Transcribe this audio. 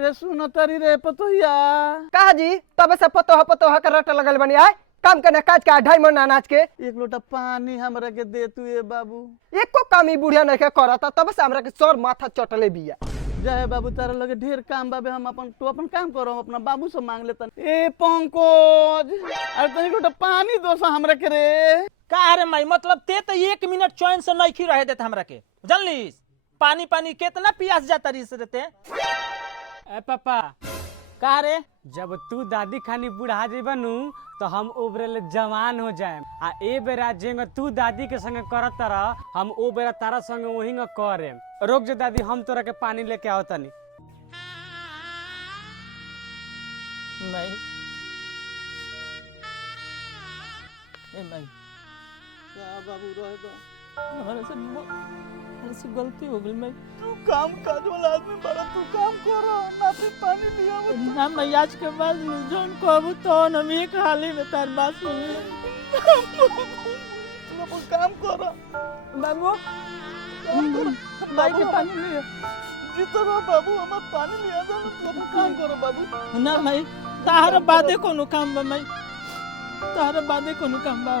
रे सुनो तरी रे पतोहिया कहा जी तब से पतोहा का रट लगल बनी आए काम करने काज का 2.5 मन अनाज के 1 लोटा पानी हमरा के दे तू ए बाबू। एको काम ही बुढ़िया नहीं के करता तब से हमरा के सर माथा चटले बिया। जय बाबू तारा लगे ढेर काम बाबे हम अपन काम करो अपना बाबू से मांग लेता। ए पंकज अरे तनी लोटा पानी दो सा हमरा के रे। का रे माई मतलब ते तो 1 मिनट चैन से नहीं रहे देते हमरा के जानलीस पानी पानी कितना प्यास जाता रही से देते। ए पापा का रे जब तू दादी खानी बुढ़ा जेबनू तो हम ओबरे जवान हो जाए आ ए बेरा जेंग तू दादी के संग करत रह हम ओ बेरा तारा संग वही करे। रोक जे दादी हम तोरा के पानी लेके आओ तनी। नहीं ए माई का बाबू रह दो हमारे से गलती हो गई। मैं तू काम काज वाला आदमी बड़ा तू काम करो ना फिर पानी लिया ना मैं आज के बाद जोन कहबू तो हम एक हाली में तार बात सुन ले। तू अपन काम करो बाबू भाई के पानी लिया जितना रहो बाबू हमार पानी लिया दो तू अपन काम करो बाबू। ना मैं तार बादे कोनो काम बा मैं तार बादे कोनो काम बा।